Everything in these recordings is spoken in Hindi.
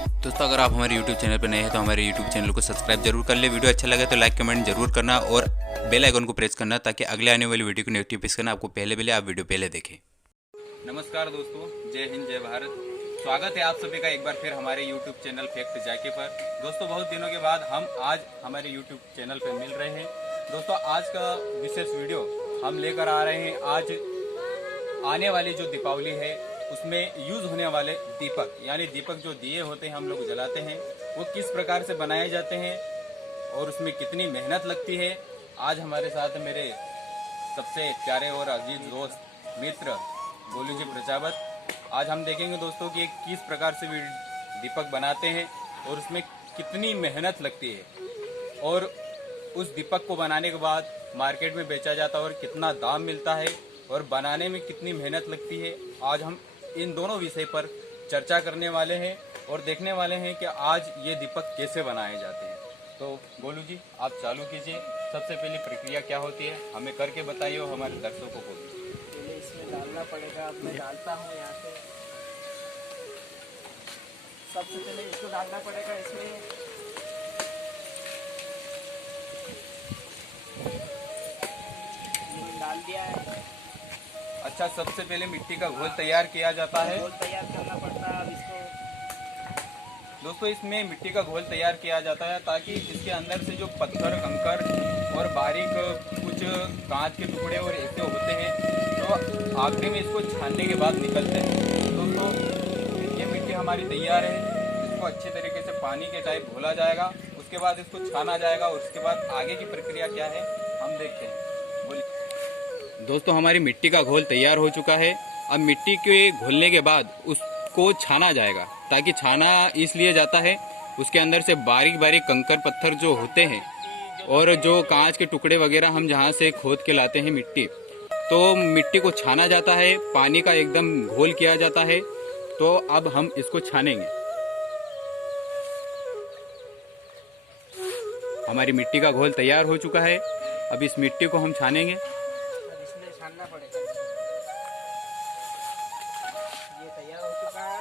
दोस्तों अगर आप हमारे YouTube चैनल पर नए हैं तो हमारे YouTube चैनल को सब्सक्राइब जरूर कर ले। वीडियो अच्छा लगे तो लाइक कमेंट जरूर करना और बेल आइकन को प्रेस करना ताकि अगले आने वाली वीडियो को नोटिफिकेशन आपको पहले आप वीडियो पहले देखें। नमस्कार दोस्तों, जय हिंद जय भारत। स्वागत है आप सभी का एक बार फिर हमारे YouTube चैनल फैक्ट जाके पर। दोस्तों बहुत दिनों के बाद हम आज हमारे YouTube चैनल पर मिल रहे हैं। दोस्तों आज का विशेष वीडियो हम लेकर आ रहे हैं। आज आने वाली जो दीपावली है उसमें यूज होने वाले दीपक, यानी दीपक जो दिए होते हैं हम लोग जलाते हैं, वो किस प्रकार से बनाए जाते हैं और उसमें कितनी मेहनत लगती है। आज हमारे साथ मेरे सबसे प्यारे और अजीज दोस्त मित्र गोलू जी प्रजापत। आज हम देखेंगे दोस्तों कि किस प्रकार से दीपक बनाते हैं और उसमें कितनी मेहनत लगती है और उस दीपक को बनाने के बाद मार्केट में बेचा जाता है और कितना दाम मिलता है और बनाने में कितनी मेहनत लगती है। आज हम इन दोनों विषय पर चर्चा करने वाले हैं और देखने वाले हैं कि आज ये दीपक कैसे बनाए जाते हैं। तो गोलू जी आप चालू कीजिए। सबसे पहले प्रक्रिया क्या होती है हमें करके बताइए और हमारे दर्शकों को भी। पहले इसमें डालना पड़ेगा। अब मैं डालता हूँ यहाँ से। सबसे पहले इसको डालना पड़ेगा इसमें। डाल दिया है। अच्छा, सबसे पहले मिट्टी का घोल तैयार किया जाता है। घोल तैयार करना पड़ता है। अब इसको दोस्तों इसमें मिट्टी का घोल तैयार किया जाता है ताकि इसके अंदर से जो पत्थर कंकर और बारीक कुछ कांच के टुकड़े और ऐसे होते हैं जो आखिरी में इसको छानने के बाद निकलते हैं। दोस्तों ये मिट्टी हमारी तैयार है। इसको अच्छे तरीके से पानी के टाइप घोला जाएगा, उसके बाद इसको छाना जाएगा और उसके बाद आगे की प्रक्रिया क्या है हम देखते हैं। बोलिए। दोस्तों हमारी मिट्टी का घोल तैयार हो चुका है। अब मिट्टी के घोलने के बाद उसको छाना जाएगा। ताकि छाना इसलिए जाता है उसके अंदर से बारीक बारीक कंकर पत्थर जो होते हैं और जो कांच के टुकड़े वगैरह हम जहाँ से खोद के लाते हैं मिट्टी, तो मिट्टी को छाना जाता है, पानी का एकदम घोल किया जाता है। तो अब हम इसको छानेंगे। हमारी मिट्टी का घोल तैयार हो चुका है। अब इस मिट्टी को हम छानेंगे। इसमें छानना पड़ेगा। ये तैयार हो चुका है।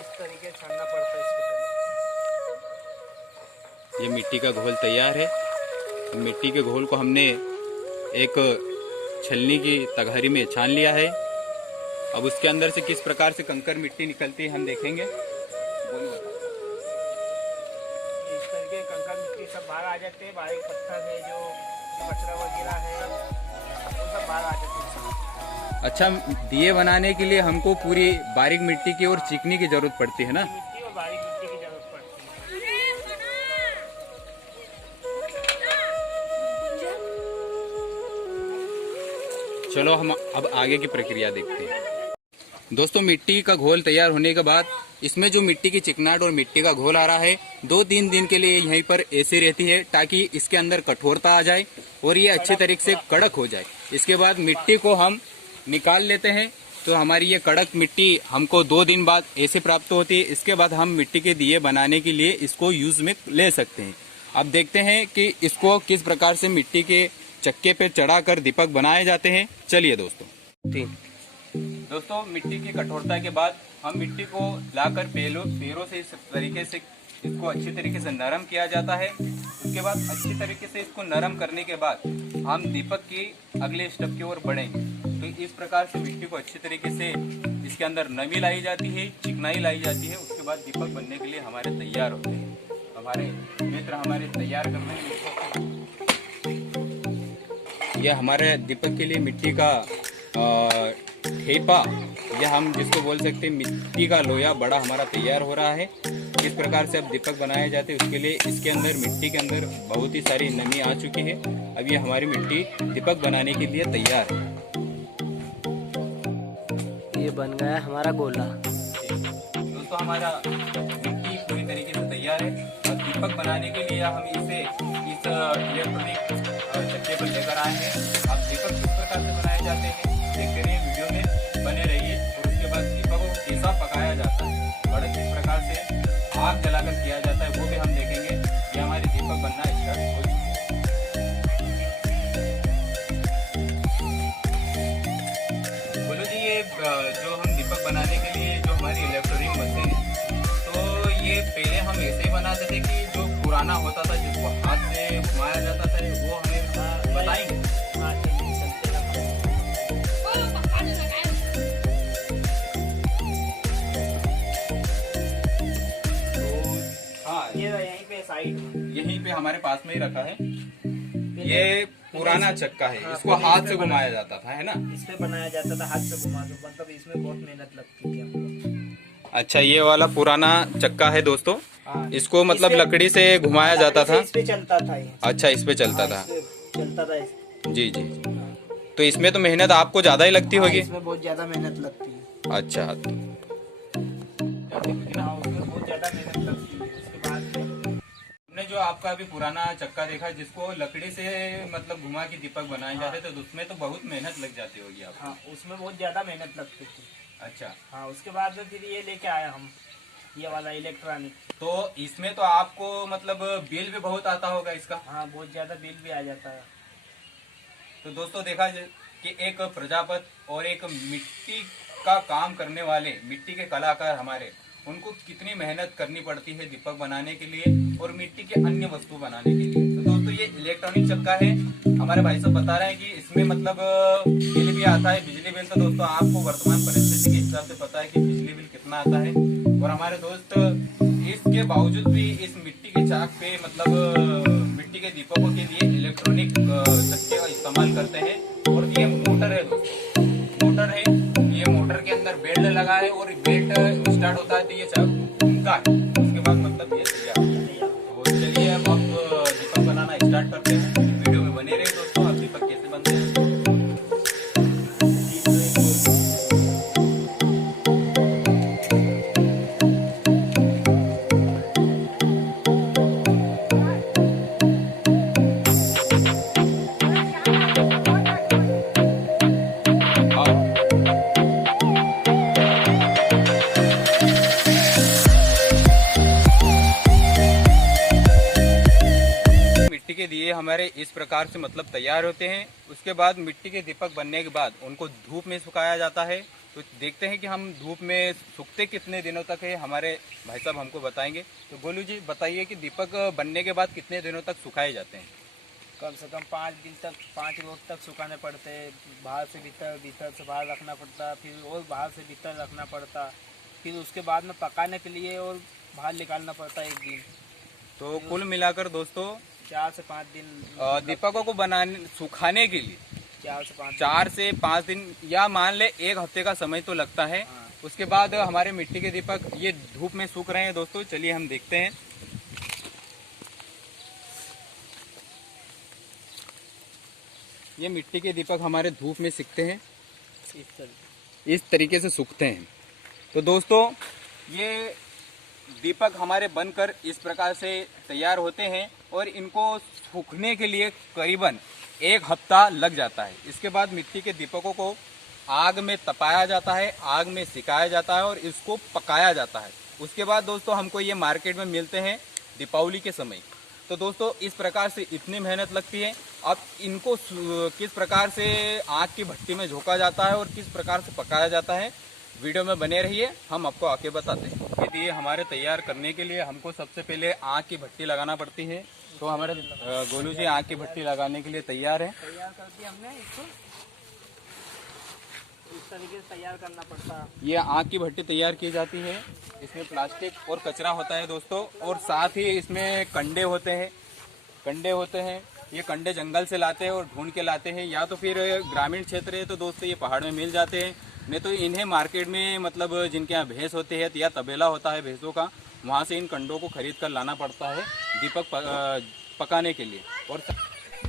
इस तरीके से छानना पड़ता है इसको पहले। ये मिट्टी का घोल तैयार है। मिट्टी के घोल को हमने एक छलनी की तगारी में छान लिया है। अब उसके अंदर से किस प्रकार से कंकर मिट्टी निकलती है हम देखेंगे। इस तरीके कंकर मिट्टी सब बाहर आ जाते हैं। बारीक पत्थर है जो कचरा वगैरह है वो सब बाहर आ जाते हैं। अच्छा, दिए बनाने के लिए हमको पूरी बारीक मिट्टी की और चिकनी की जरूरत पड़ती है ना। मिट्टी और बारीक मिट्टी की जरूरत पड़ती है। चलो हम अब आगे की प्रक्रिया देखते हैं। दोस्तों मिट्टी का घोल तैयार होने के बाद इसमें जो मिट्टी की चिकनाहट और मिट्टी का घोल आ रहा है 2-3 दिन के लिए यहीं पर ऐसे रहती है ताकि इसके अंदर कठोरता आ जाए और ये अच्छे तरीके से कड़क हो जाए। इसके बाद मिट्टी को हम निकाल लेते हैं। तो हमारी ये कड़क मिट्टी हमको 2 दिन बाद ऐसे प्राप्त होती है। इसके बाद हम मिट्टी के दिए बनाने के लिए इसको यूज में ले सकते हैं। अब देखते हैं कि इसको किस प्रकार से मिट्टी के चक्के पे चढ़ाकर दीपक बनाए जाते हैं। चलिए दोस्तों मिट्टी की कठोरता के बाद हम मिट्टी को लाकर पैरों से इस तरीके से इसको अच्छी तरीके से नरम किया जाता है। उसके बाद अच्छी तरीके से इसको नरम करने के बाद हम दीपक की अगले स्टेप की ओर बढ़ेंगे। तो इस प्रकार से मिट्टी को अच्छी तरीके से इसके अंदर नमी लाई जाती है, चिकनाई लाई जाती है। उसके बाद दीपक बनने के लिए हमारे तैयार होते हैं। हमारे मित्र हमारे तैयार करने में यह हमारे दीपक के लिए मिट्टी का ठेपा या हम जिसको बोल सकते हैं मिट्टी का लोया बड़ा हमारा तैयार हो रहा है। किस प्रकार से अब दीपक बनाए जाते हैं उसके लिए इसके अंदर मिट्टी के अंदर बहुत ही सारी नमी आ चुकी है। अब ये हमारी मिट्टी दीपक बनाने के लिए तैयार है। ये बन गया हमारा गोला। दोस्तों हमारा मिट्टी पूरी तरीके से तैयार है। और दीपक बनाने के लिए हम इसे इस इलेक्ट्रॉनिक चक्के पर लेकर आए हैं। अब दीपक किस प्रकार से बनाए जाते हैं देखते रहिए, वीडियो में बने रहिए। और उसके बाद दीपक को कैसा पकाया जाता है और किस प्रकार से आग जलाकर किया जाता है वो भी हम देखेंगे। ये हमारे दीपक बनना स्टार्ट हो चुके हैं। पुराना होता था जिसको हाथ से घुमाया जाता था, वो हमें बताएंगे? हाँ चलिए चलते हैं। हाँ, ये यहीं पे साइड में, यहीं पे हमारे पास में ही रखा है। ये पुराना चक्का है, हाँ, इसको हाथ से घुमाया जाता था, है ना? इस पे बनाया जाता था हाथ से घुमा दो, मतलब इसमें बहुत मेहनत लगती थी हमको। अच्छा, ये वाला पुराना चक्का है दोस्तों, हाँ, इसको मतलब इस पे- लकड़ी से घुमाया जाता था। इस पे चलता था ये। अच्छा, इस पे चलता हाँ, था। इस पे चलता था जी जी। तो इसमें तो मेहनत आपको ज्यादा ही लगती होगी। इसमें बहुत ज्यादा मेहनत लगती है। अच्छा, हाँ, उसमें बहुत ज्यादा मेहनत लगती है। उसके बाद हमने जो आपका अभी पुराना चक्का देखा जिसको लकड़ी से मतलब घुमा के दीपक बनाए जाते थे, तो उसमें तो बहुत मेहनत लग जाती होगी आपको। हाँ, उसमें बहुत ज्यादा मेहनत लगती थी। अच्छा, हाँ, उसके बाद में फिर ये लेके आया हम, ये वाला इलेक्ट्रॉनिक। तो इसमें तो आपको मतलब बिल भी बहुत आता होगा इसका। हाँ, बहुत ज्यादा बिल भी आ जाता है। तो दोस्तों देखा कि एक प्रजापत और एक मिट्टी का काम करने वाले, मिट्टी के कलाकार हमारे, उनको कितनी मेहनत करनी पड़ती है दीपक बनाने के लिए और मिट्टी के अन्य वस्तु बनाने के लिए। तो दोस्तों ये इलेक्ट्रॉनिक चक्का है, हमारे भाई साहब बता रहे हैं कि इसमें मतलब बिल भी आता है, बिजली बिल। तो दोस्तों आपको वर्तमान परिस्थिति के हिसाब से पता है कि बिजली बिल कितना आता है। और हमारे दोस्त इसके बावजूद भी इस मिट्टी के चाक पे मतलब मिट्टी के दीपकों के लिए इलेक्ट्रॉनिक चक्के का इस्तेमाल करते हैं। और ये मोटर है दोस्तों, मोटर है, ये मोटर के अंदर बेल्ट लगा है और बेल्ट स्टार्ट होता है तो ये सब घूमता है, उसके बाद मतलब ये तैयार है। तो चलिए अब दीपक बनाना स्टार्ट करते हैं। वीडियो में बने रहे दोस्तों, अब दीपक कैसे बनते हैं। मिट्टी के दिए हमारे इस प्रकार से मतलब तैयार होते हैं। उसके बाद मिट्टी के दीपक बनने के बाद उनको धूप में सुखाया जाता है। तो देखते हैं कि हम धूप में सूखते कितने दिनों तक है, हमारे भाई साहब हमको बताएंगे। तो गोलू जी बताइए कि दीपक बनने के बाद कितने दिनों तक सुखाए जाते हैं। कम से कम 5 दिन तक, 5 रोज तक सुखाने पड़ते हैं। बाहर से भीतर, भीतर से बाहर रखना पड़ता, फिर और बाहर से भीतर रखना पड़ता, फिर उसके बाद में पकाने के लिए और बाहर निकालना पड़ता 1 दिन। तो कुल मिलाकर दोस्तों 4 से 5 दिन दीपकों को बनाने सुखाने के लिए 4 4 से से 5 5 दिन या मान ले 1 हफ्ते का समय तो लगता है। हाँ। उसके बाद हमारे मिट्टी के दीपक ये धूप में सूख रहे हैं दोस्तों, चलिए हम देखते हैं। ये मिट्टी के दीपक हमारे धूप में सिकते हैं, इस तरीके से सूखते हैं। तो दोस्तों ये दीपक हमारे बनकर इस प्रकार से तैयार होते हैं और इनको सूखने के लिए करीबन 1 हफ्ता लग जाता है। इसके बाद मिट्टी के दीपकों को आग में तपाया जाता है, आग में सिकाया जाता है और इसको पकाया जाता है। उसके बाद दोस्तों हमको ये मार्केट में मिलते हैं दीपावली के समय। तो दोस्तों इस प्रकार से इतनी मेहनत लगती है। अब इनको किस प्रकार से आग की भट्टी में झोंका जाता है और किस प्रकार से पकाया जाता है, वीडियो में बने रहिए, हम आपको आके बताते हैं। ये दिए हमारे तैयार करने के लिए हमको सबसे पहले आग की भट्टी लगाना पड़ती है। तो हमारे गोलू जी आग की भट्टी लगाने के लिए तैयार है। तैयार कर दिया हमने इसको, इस तरीके से तैयार करना पड़ता है। ये आग की भट्टी तैयार की जाती है। इसमें प्लास्टिक और कचरा होता है दोस्तों, और साथ ही इसमें कंडे होते हैं। ये कंडे जंगल से लाते हैं और ढूंढ के लाते हैं, या तो फिर ग्रामीण क्षेत्र है तो दोस्तों ये पहाड़ में मिल जाते हैं। नहीं तो इन्हें मार्केट में मतलब जिनके यहाँ भैंस होते हैं या तबेला होता है भैंसों का, वहाँ से इन कंडों को खरीद कर लाना पड़ता है दीपक पकाने के लिए। और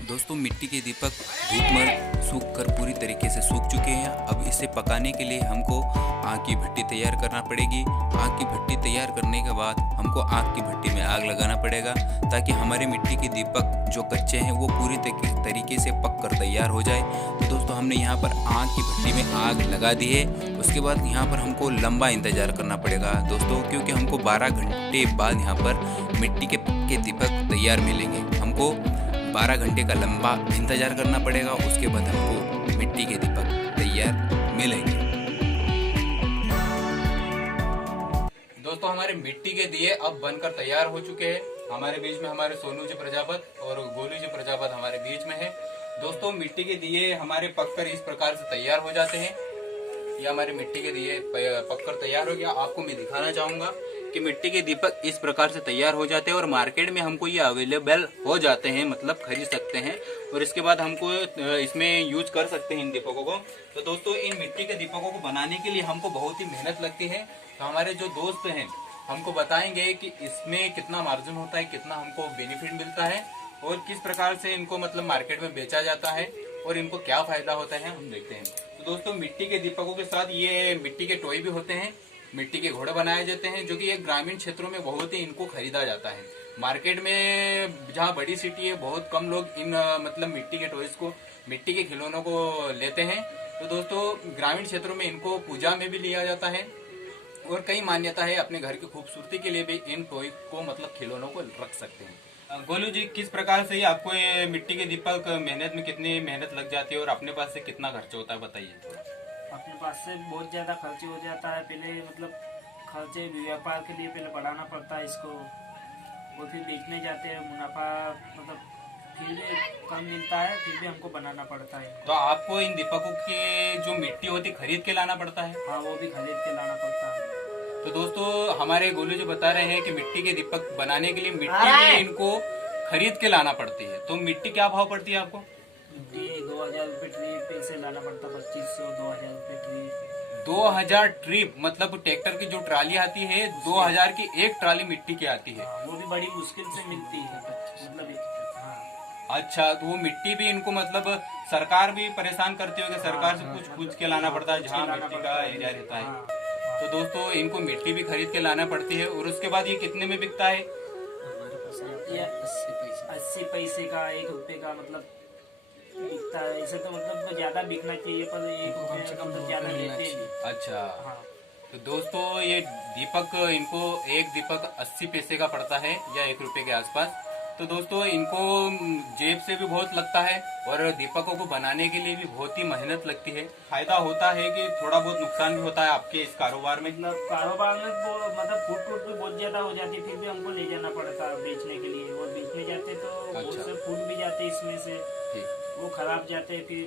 दोस्तों मिट्टी के दीपक धूप में सूख कर पूरी तरीके से सूख चुके हैं। अब इसे पकाने के लिए हमको आग की भट्टी तैयार करना पड़ेगी। आग की भट्टी तैयार करने के बाद हमको आग की भट्टी में आग लगाना पड़ेगा, ताकि हमारे मिट्टी के दीपक जो कच्चे हैं वो पूरी तरीके से पक कर तैयार हो जाए। तो दोस्तों हमने यहाँ पर आग की भट्टी में आग लगा दी है। उसके बाद यहाँ पर हमको लंबा इंतज़ार करना पड़ेगा दोस्तों, क्योंकि हमको 12 घंटे बाद यहाँ पर मिट्टी के पक्के दीपक तैयार मिलेंगे। हमको 12 घंटे का लंबा इंतजार करना पड़ेगा, उसके बाद हमको मिट्टी के दीपक तैयार मिलेंगे। दोस्तों हमारे मिट्टी के दिए अब बनकर तैयार हो चुके हैं। हमारे बीच में हमारे सोनू जी प्रजापत और गोलू जी प्रजापत हमारे बीच में है। दोस्तों मिट्टी के दिए हमारे पककर इस प्रकार से तैयार हो जाते हैं। ये हमारे मिट्टी के दिए पककर तैयार हो गया। आपको मैं दिखाना चाहूंगा कि मिट्टी के दीपक इस प्रकार से तैयार हो जाते हैं और मार्केट में हमको ये अवेलेबल हो जाते हैं, मतलब खरीद सकते हैं और इसके बाद हमको इसमें यूज कर सकते हैं इन दीपकों को। तो दोस्तों इन मिट्टी के दीपकों को बनाने के लिए हमको बहुत ही मेहनत लगती है। तो हमारे जो दोस्त हैं हमको बताएंगे कि इसमें कितना मार्जिन होता है, कितना हमको बेनिफिट मिलता है और किस प्रकार से इनको मतलब मार्केट में बेचा जाता है और इनको क्या फायदा होता है, हम देखते हैं। तो दोस्तों मिट्टी के दीपकों के साथ ये मिट्टी के टॉय भी होते हैं, मिट्टी के घोड़े बनाए जाते हैं, जो कि एक ग्रामीण क्षेत्रों में बहुत ही इनको खरीदा जाता है। मार्केट में जहाँ बड़ी सिटी है बहुत कम लोग इन मतलब मिट्टी के टॉयज को, मिट्टी के खिलौनों को लेते हैं। तो दोस्तों ग्रामीण क्षेत्रों में इनको पूजा में भी लिया जाता है और कई मान्यता है, अपने घर की खूबसूरती के लिए भी इन टॉय को मतलब खिलौनों को रख सकते हैं। गोलू जी किस प्रकार से आपको ये मिट्टी के दीपक मेहनत में कितनी मेहनत लग जाती है और अपने पास से कितना खर्च होता है, बताइए थोड़ा। अपने पास से बहुत ज़्यादा खर्चे हो जाता है। पहले मतलब खर्चे व्यापार के लिए पहले बढ़ाना पड़ता है इसको और फिर बेचने जाते हैं, मुनाफा मतलब फिर भी कम मिलता है, फिर भी हमको बनाना पड़ता है। तो आपको इन दीपकों की जो मिट्टी होती है खरीद के लाना पड़ता है? हाँ वो भी खरीद के लाना पड़ता है। तो दोस्तों हमारे गोलू जी बता रहे हैं कि मिट्टी के दीपक बनाने के लिए मिट्टी भी इनको खरीद के लाना पड़ती है। तो मिट्टी क्या भाव पड़ती है आपको? मिट्टी 2000 रुपये ट्रिप से लाना पड़ता, 2500-2000 रुपये ट्रिप। 2000 ट्रिप मतलब ट्रैक्टर की जो ट्राली आती है 2000 की एक ट्राली मिट्टी की आती है। वो भी बड़ी मुश्किल से मिलती है मतलब। हाँ अच्छा, तो वो मिट्टी भी इनको मतलब सरकार भी परेशान करती होगी, सरकार से कुछ पूछ के लाना पड़ता है जहाँ मिट्टी का एरिया रहता है। तो दोस्तों इनको मिट्टी भी खरीद के लाना पड़ती है और उसके बाद ये कितने में बिकता है? ये 80 पैसे का, 1 रुपये का मतलब बिकता है। ऐसे तो मतलब ज्यादा बिकना चाहिए पर 1 रुपये का मतलब ज्यादा लेते हैं। अच्छा हाँ। तो दोस्तों ये दीपक इनको एक दीपक 80 पैसे का पड़ता है या 1 रुपये के आसपास। तो दोस्तों इनको जेब से भी बहुत लगता है और दीपकों को बनाने के लिए भी बहुत ही मेहनत लगती है। फायदा होता है कि थोड़ा बहुत नुकसान भी होता है आपके इस कारोबार में? मतलब कारोबार में वो मतलब फूट भी बहुत ज्यादा हो जाती है, फिर भी हमको ले जाना पड़ता है बेचने के लिए। और बेचने जाते तो बहुत से फूट भी जाते इसमें से, वो खराब जाते हैं, फिर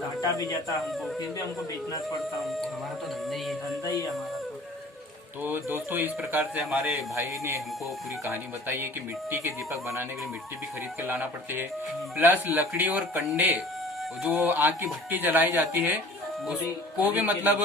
घाटा भी जाता हमको, फिर भी हमको बेचना पड़ता हमको। हमारा तो धंधा ही है, धंधा ही है हमारा तो दोस्तों इस प्रकार से हमारे भाई ने हमको पूरी कहानी बताई है कि मिट्टी के दीपक बनाने के लिए मिट्टी भी खरीद के लाना पड़ती है, प्लस लकड़ी और कंडे, जो आग की भट्टी जलाई जाती है उसको भी मतलब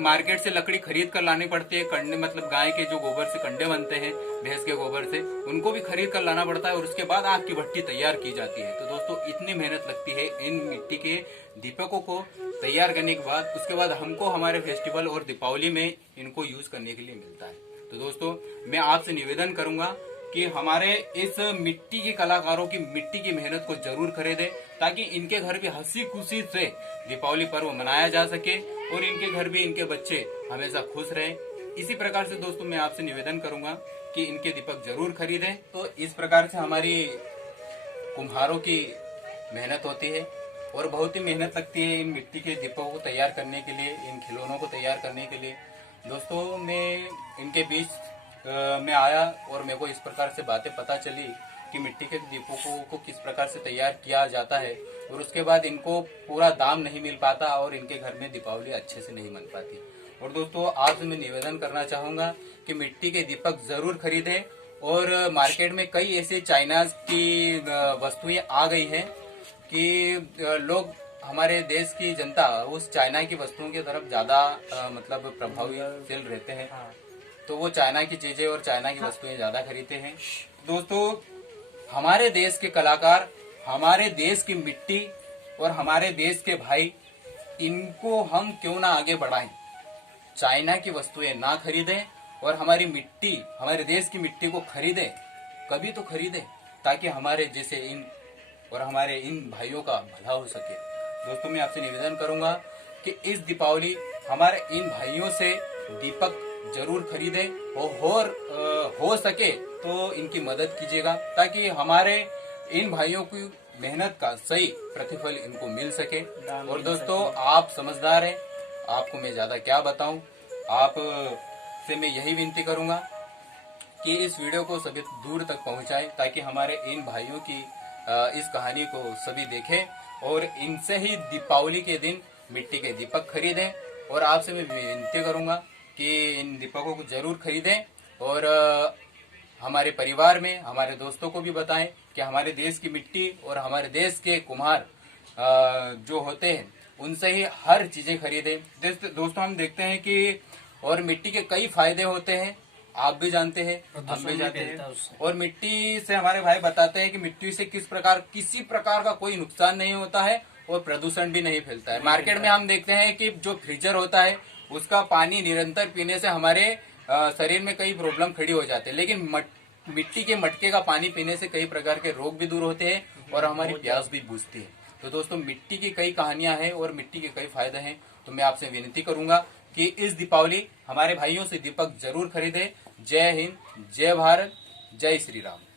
मार्केट से लकड़ी खरीद कर लानी पड़ती है। कंडे मतलब गाय के जो गोबर से कंडे बनते हैं, भैंस के गोबर से, उनको भी खरीद कर लाना पड़ता है और उसके बाद आग की भट्टी तैयार की जाती है। तो दोस्तों इतनी मेहनत लगती है इन मिट्टी के दीपकों को तैयार करने के बाद, उसके बाद हमको हमारे फेस्टिवल और दीपावली में इनको यूज करने के लिए मिलता है। तो दोस्तों मैं आपसे निवेदन करूंगा कि हमारे इस मिट्टी के कलाकारों की मिट्टी की मेहनत को जरूर खरीदें, ताकि इनके घर भी हंसी खुशी से दीपावली पर्व मनाया जा सके और इनके घर भी इनके बच्चे हमेशा खुश रहें। इसी प्रकार से दोस्तों मैं आपसे निवेदन करूंगा कि इनके दीपक जरूर खरीदें। तो इस प्रकार से हमारी कुम्हारों की मेहनत होती है और बहुत ही मेहनत लगती है इन मिट्टी के दीपकों को तैयार करने के लिए, इन खिलौनों को तैयार करने के लिए। दोस्तों मैं इनके बीच में आया और मेरे को इस प्रकार से बातें पता चली कि मिट्टी के दीपकों को किस प्रकार से तैयार किया जाता है और उसके बाद इनको पूरा दाम नहीं मिल पाता और इनके घर में दीपावली अच्छे से नहीं मन पाती। और दोस्तों आपसे मैं निवेदन करना चाहूंगा कि मिट्टी के दीपक जरूर खरीदें। और मार्केट में कई ऐसे चाइना की वस्तुएं आ गई हैं कि लोग, हमारे देश की जनता उस चाइना की वस्तुओं की तरफ ज्यादा मतलब प्रभावशील रहते हैं। तो वो चाइना की चीजें और चाइना की वस्तुएं ज्यादा खरीदते हैं। दोस्तों हमारे देश के कलाकार, हमारे देश की मिट्टी और हमारे देश के भाई, इनको हम क्यों ना आगे बढ़ाएं, चाइना की वस्तुएं ना खरीदें और हमारी मिट्टी, हमारे देश की मिट्टी को खरीदें, कभी तो खरीदें, ताकि हमारे जैसे इन और हमारे इन भाइयों का भला हो सके। दोस्तों मैं आपसे निवेदन करूंगा कि इस दीपावली हमारे इन भाइयों से दीपक जरूर खरीदें और हो सके तो इनकी मदद कीजिएगा, ताकि हमारे इन भाइयों की मेहनत का सही प्रतिफल इनको मिल सके। और दोस्तों आप समझदार हैं, आपको मैं ज्यादा क्या बताऊं, आप से मैं यही विनती करूंगा कि इस वीडियो को सभी दूर तक पहुंचाएं ताकि हमारे इन भाइयों की इस कहानी को सभी देखें और इनसे ही दीपावली के दिन मिट्टी के दीपक खरीदें। और आपसे मैं विनती करूंगा कि इन दीपकों को जरूर खरीदें और हमारे परिवार में हमारे दोस्तों को भी बताएं कि हमारे देश की मिट्टी और हमारे देश के कुम्हार जो होते हैं उनसे ही हर चीजें खरीदें। दोस्तों हम देखते हैं कि और मिट्टी के कई फायदे होते हैं, आप भी जानते हैं, हम भी जानते हैं। और मिट्टी से हमारे भाई बताते हैं कि मिट्टी से किसी प्रकार का कोई नुकसान नहीं होता है और प्रदूषण भी नहीं फैलता है। मार्केट में हम देखते हैं कि जो फ्रीजर होता है उसका पानी निरंतर पीने से हमारे शरीर में कई प्रॉब्लम खड़ी हो जाते हैं, लेकिन मिट्टी के मटके का पानी पीने से कई प्रकार के रोग भी दूर होते हैं और हमारी प्यास भी बुझती है। तो दोस्तों मिट्टी की कई कहानियां हैं और मिट्टी के कई फायदे हैं। तो मैं आपसे विनती करूंगा कि इस दीपावली हमारे भाइयों से दीपक जरूर खरीदे। जय हिंद, जय भारत, जय श्री राम।